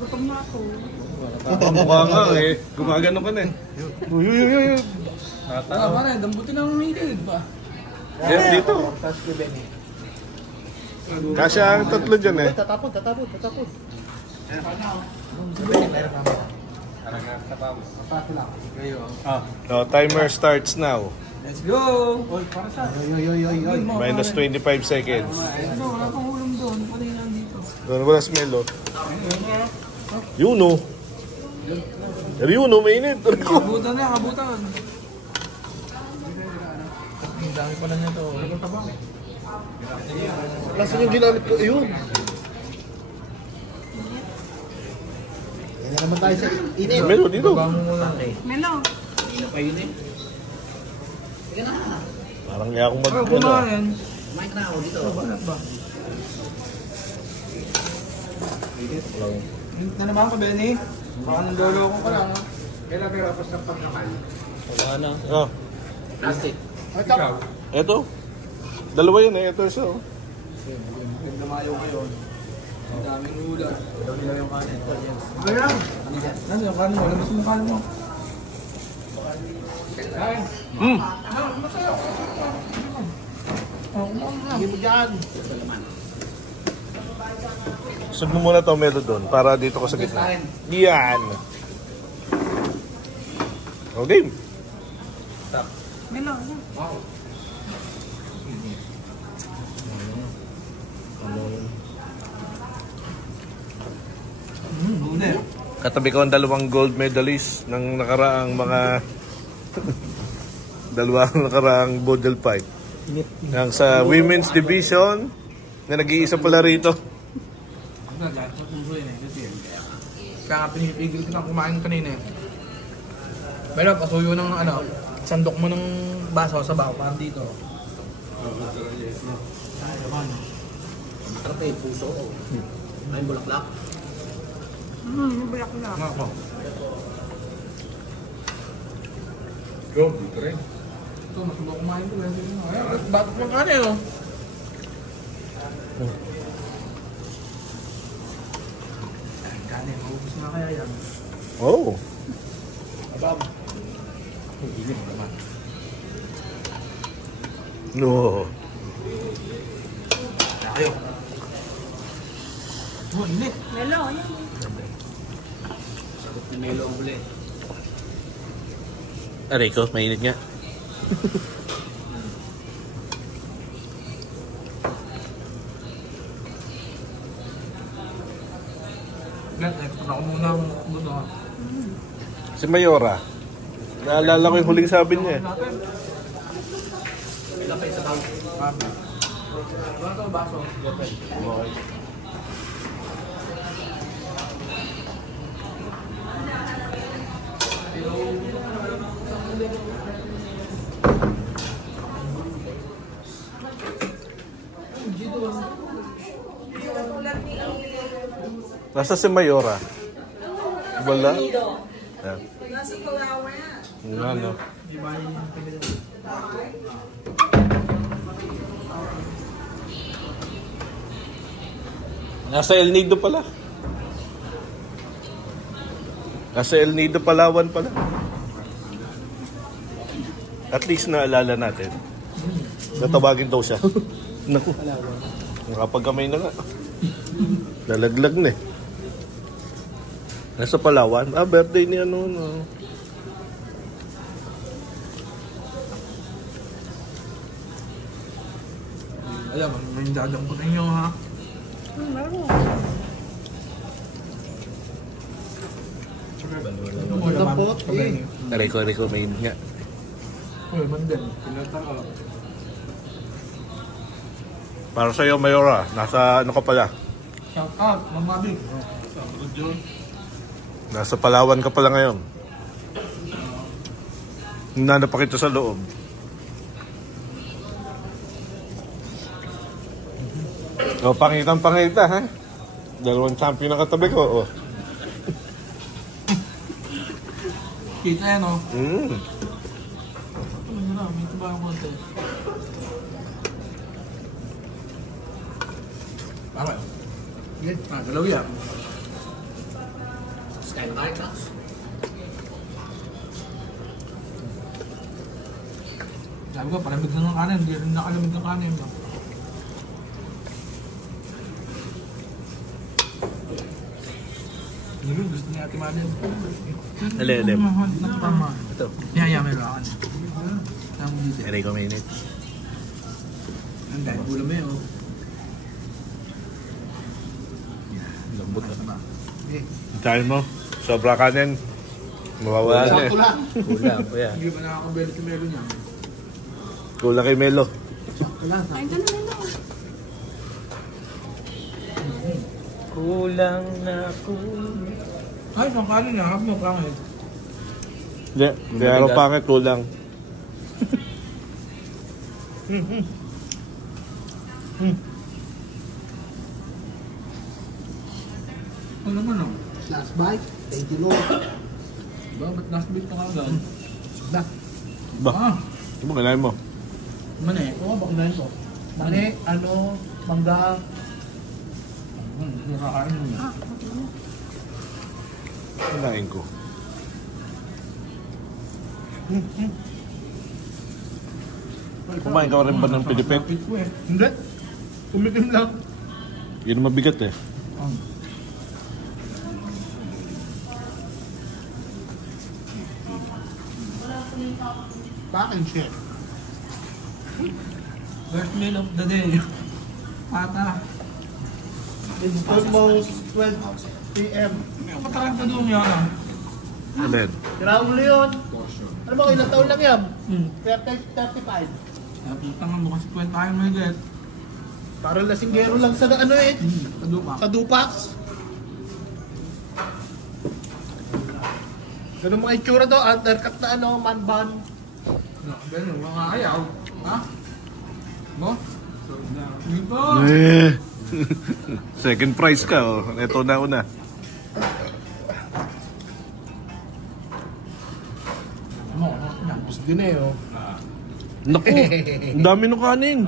Nagutom na ako. Mukha nga eh. Gumagano ka na eh. Uy. Wala pa rin, dambutin ang umilig ba? Dito. Kasya ang tatlo dyan eh. Tatapon. No, timer starts now. Let's go! Oy, para sa... Minus 25 seconds. Wala pang ulam doon. Pwede lang dito. Doon wala smell oh. Yun oh. Yun oh, mainit. Abutan na, abutan. Ang dami pala niya to. Lasan yung ginamit ko. Ayun. Yan na naman tayo sa init. Melo dito. Melo. Parang niya akong Kumain. Kumain na ako dito. Banat ba? Na naman ka, Benny? Baka nandolo ko pa lang. Pera, basta pagkamal. Wala na. Oh. Plastic. Ikaw? Ito. Dalawa yun eh. Ito isa oh. Nagdamayo ngayon. Ang daming ulan. Daw nila yung kanin. Okay lang. Nasa yung kanin mo? Alam mo yung kanin mo? Masaya. Hindi mo dyan. Sub mo muna to Melo doon para dito ko sa gitna. Yan. O game. Melo. Katabi ko ang dalawang gold medalist ng nakaraang mga dalawang nakaraang bodel fight. Yang sa women's division na nag-iisa pala rito. Kaya nga pinipigil ko na kumain kanina eh. Pero pasuyo ng ano, sandok mo ng baso sa baho, parang dito. Sarap eh, puso ko. May bulaklak. Bulak na. Ako. Go, dito rin. Ito, masubok kumain ko. Batok ng kanin oh. Kanin, maubos na kaya yan. Oh. Abab. Hindi mo naman. No. Ayaw. Oh, init. Melo. Sagot ni Melo ang huli. Aray ko, mainit nga. Extra ko muna ang gusto. Si Mayora. Naalala ko yung huling sabi niya eh. Ilapay sa tawag. Wala ka baso? Nasa si Mayora. Wala. Yan. Nasa Palawan. Nga no. Nasa El Nido pala. Nasa El Nido, Palawan pala. At least naalala natin. Natawagin daw siya. Naku. Nakapagkamay na nga. Lalaglag na eh. Nasa Palawan. Ah, birthday ni ano. No. Alam, may dadang ko ninyo ha. Dampot eh. Aray ko, may nga. Uy, mandel. Pinatang ko. Para sa'yo, Mayora. Nasa ano ka pala? Shout out, Mama Big. Nasa Palawan ka pala ngayon. Nanapakita sa loob. O, pangitang-pangita, ha? Dalawang champion na katabi ko, oh. Kita yan, oh. Mm. Ano na, may tuba ang konti. Okay. Sige, galaw yan. Kain na tayo, Max. Sabi ko, palamig na ng kanin. Hindi rin nakalamig ng kanin. Nilo, gusto niya Ate Madel. Alem. Nakapama. Ito. Yaya, may rakan. Tama dito. Aray ko minute. Ang dahil ulam eh, oh. Lambot na. Eh, Kain mo. Sobra kanin. Mawawala na eh. Sakto lang. Kulang. Kuya. hindi ba nakakabelo si Melo niya? Kulang kay Melo. Sakto lang. Kain ka na, Melo. Kulang na kulang. Ay, isang kanin niya. Hap mo, pangit. Hindi. Kaya araw pangit kulang. Ano naman, oh? Last bite. Thank you, Lord. Ba, ba't last bit na kagad? Sigla. Ba? Ah, Ano ba kailangan mo? mani. Oo, baka na ito. Mani, ano, mangga. Nakakain mo niya. Kailangan ko. Kumain ka rin ba ng pilipit? Hindi. Tumikim lang. Yun ang mabigat eh. Pakin chef. First meal of the day. Pata. It's almost 12 p.m. Matarang ka doon yan. Alin? Tira ulo yun. Ano ba, ilang taon lang yan? 35. Tangan mo kasi kwenta kayo may get. Parang lasinggero lang sa ano eh. Ano pa? Sa Dupax. Ganun mga itsura daw, undercut na ano, man bun. Ganun, mga ayaw. Ha? Mo? Dito! Eh. Second prize ka oh. Ito na una. Ano? Gusto din eh oh. Naku, ang dami ng kanin.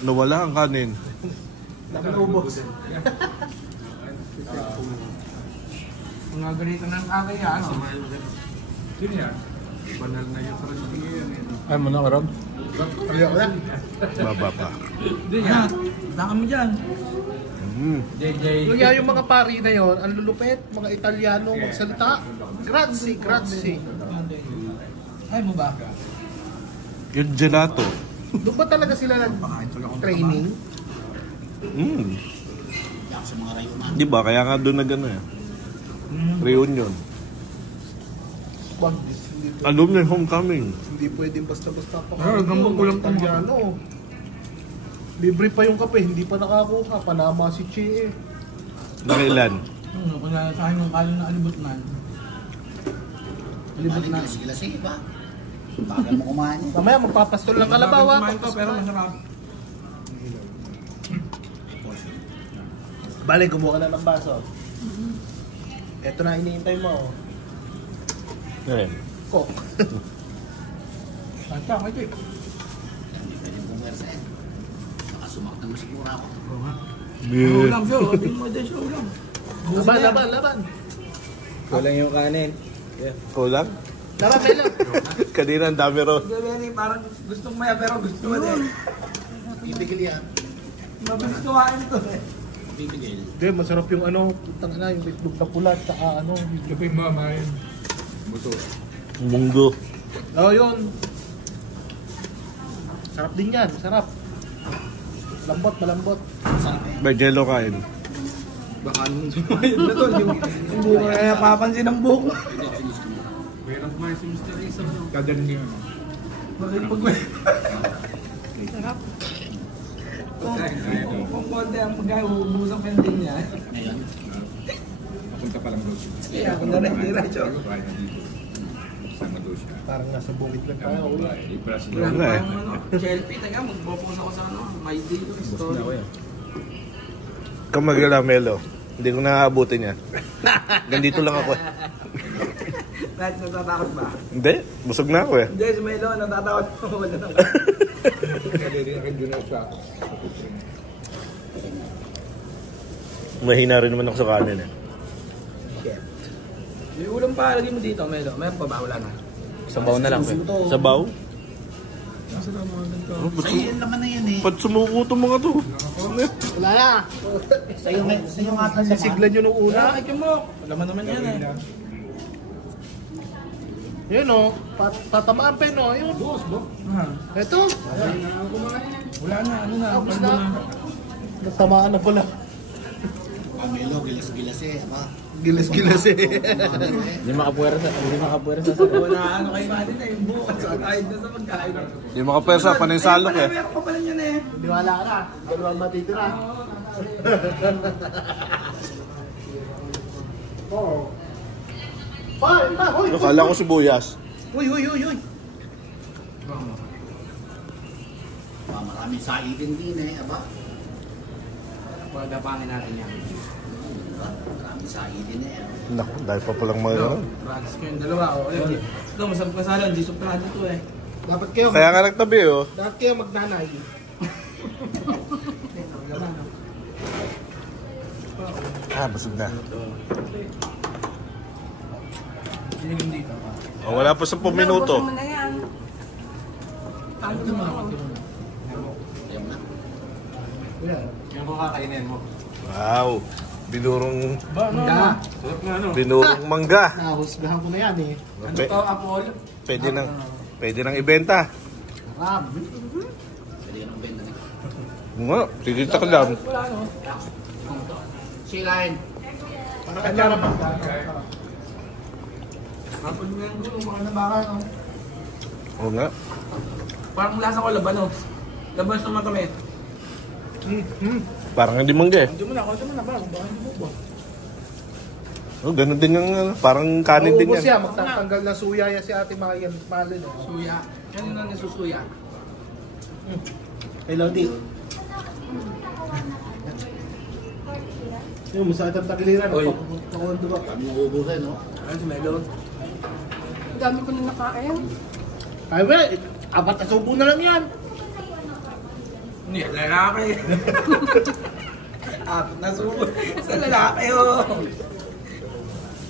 Nawala ang kanin. Nakanubos. Mga ganito ng kakay yan. Sino yan? Ay mo na karab? Ayaw na. Baba pa. Hindi yan. Baka mo dyan. Kaya yung mga pari na yon, ang lulupet, mga Italiano magsalita. Grazie, grazie. Ay mo ba? Yung gelato. Doon ba talaga sila nag-training? Di ba? Kaya nga doon na gano'n eh. Reunion. Wag, Alumni homecoming. hindi pwedeng basta-basta pa. gambang kulang tama. Italiano. Libre pa yung kape, hindi pa nakakuha. Panama si Che eh. Nakailan? Kaya sa akin yung kalong na alibot na. Alibot na. Gilas-gilas ba? Bagal mo kumain. Mamaya magpapastol ng kalabaw. Kumain to pero masarap. Bale, kumuha ka na ng baso. Ito na iniintay mo. Oh. Eh. Coke. Saan ka? Ito eh. Hindi pwede pumersa eh. Nakasumaktan mo siguro ako. Ulam siya. Hindi mo din siya ulam. Laban. Kulang yung kanin. Kulang? Laban, kailan? Kanina ang dami ro. Hindi, parang gustong maya pero gusto mo din. Bibigil yan. Mabilis kumain ito eh. Bibigil. Hindi, masarap yung ano, putang ina, yung itlog na pula, tsaka ano. Ito yung mamayin. Buto. Munggo. Oh, yun. Sarap din yan, sarap. Malambot. May jello kain. Baka nung sumayin na to. Hindi mo kaya papansin ang buhok mo. Meron kumain si Mr. Isa. Kadaling niyo. Bakit pag sarap. Kung konti ang mag-uubusang pending niya. Ngayon. Punta pa lang doon. Kaya ako na rin, hindi rin siya. Sama doon siya. Parang nasa bukid lang tayo. Wala Wala eh. pang ano. Shelfie, taga magpo-post ako sa ano. My day story. Ikaw mag-ala, Melo. Hindi ko nakaabutin yan. Gandito lang ako eh. Kahit natatakot ba? Hindi, busog na ako eh. Hindi, si Melo, natatakot ako. Wala na. Mahina rin naman ako sa kanin eh. Yung ulam pa, lagay mo dito, Melo. Meron pa ba? Wala na. Sabaw na lang. Sabaw? Sa'yo yung laman na yan eh. Ba't sumuko itong mga to? Wala na. Sa'yo nga ito laman. Siglan yun nung una. Ay, mo. Laman naman yan eh. Yun o. Tatamaan pa yun o. Yun. Ito. Wala na, ano na. Tapos na. Natamaan na pala. Melo, gilas-gilas eh. Gilas-gilas eh. Hindi makapuwera sa Wala ano kayo natin eh. Yung bukas. Kahit na sa pagkain. Hindi makapwersa, panay salok eh. Meron pa pala yan eh. Di wala ka. Dalawang matitira. Oo. Pa, hoy. Akala ko sibuyas. Uy. Maraming saitin din eh. Aba. Pagdapangin natin yan. Maraming saitin eh. Naku, dahil pa palang mga ganun. Practice ko yung dalawa. Ito, masarap ka salon. Di suplado to eh. Dapat kayo. Kaya nga nagtabi oh. Dapat kayo magnanay. Busog na. Sinigin dito. Oh, wala pa 10 minuto. Gusto mo na yan. Ayaw na. Yung kung kakainin mo. Wow. Binurong Ano? mangga. Nahusgahan ko na yan eh. Ano to, Apol? Pwede nang ibenta. Ram. Pwede ka nang benda na. Nga, sigita ka lang. Wala ano. Silain. Kanya na ba? Apol mo yung gulo, mga nabakan. Oo nga. Parang lasa ko labanos. Labanos naman kami. Parang hindi mangga eh. Hindi mo na ba? Baka hindi mo ba? Oh, ganun din yung parang kanin din Maubos yan. yan. Magtatanggal na suya yan si Ate Mayan. Malin. Suya. Yan yung nasusuya. Hello, di. Yung masakit ang tagiliran. Oy. Pakondo ba? Kami uubusin, no? Ano si Melo? Ang dami ko na nakain. Ay, well, apat na subo na lang yan. Hindi, lalaki. Nasubo. Sa lalaki oh.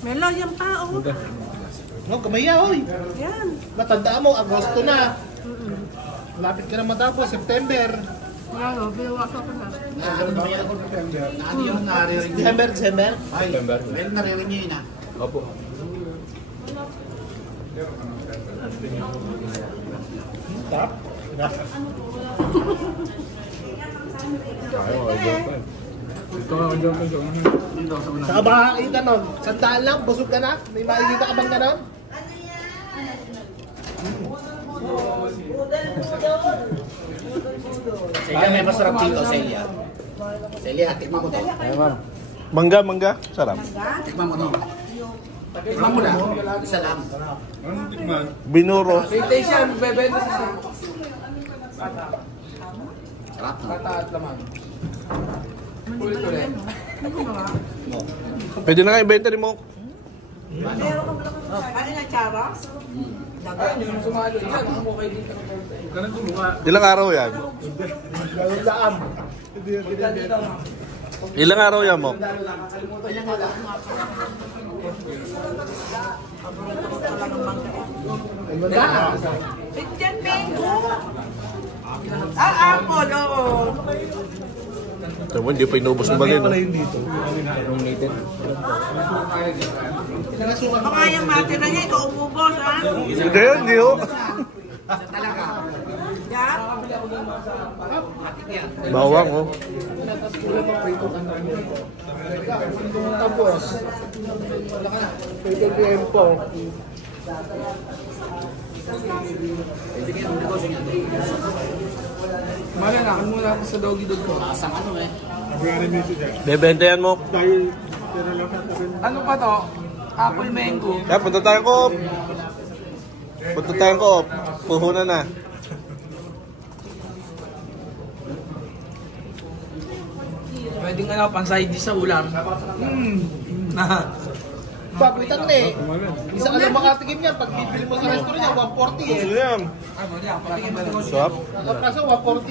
Melo, yan pa, oh. No, kamaya, hoy. Yan. Matandaan mo, Agosto na. Malapit ka na matapos, September. Yan, oh, binawasan ko na. Ano yung naririnig niyo? December. Ay, meron naririnig niyo yun ah. Opo. Tap. Saka ba kakita nun? Sandaan lang, busog ka na? May makikita ka bang ganon? Celia, may masarap dito, Celia. Celia, tikman mo to. Mangga. Sarap. Tikman mo to. Tikman mo lang. Isa lang. Binuro. Taste yan, bebenta sa Sarap no? Pata at laman. Ulit. Pwede na nga ibenta ni mo. Ano na, Charos? Ayun, yung sumalo. Yan, umukay dito. Ganun tumuha. Ilang araw yan? Galong daan. Ilang araw yan mo? Ay, manda. Bigyan mango. Apple, oo. Ito mo, hindi pa inubos ng balin. Wala yun dito. Baka yung matira niya, ikaw umubos, ha? Hindi ho. Yan. Bawang oh. Tapos, pwede tiempo. Mali na, ano muna ako sa doggy dog ko. Lasang ano eh. Bebenta yan mo. Ano pa to? Apple mango. Kaya punta tayo ko. Punta tayo ko. Puhunan na. Pwedeng ano, pang-side dish sa ulam. Papitan na eh. Isa ka lang makatikim yan. Pag bibili mo sa restaurant yan, 140 eh. Gusto yan. Ano yan, patingin mo. Sarap. Ang kaso, 140.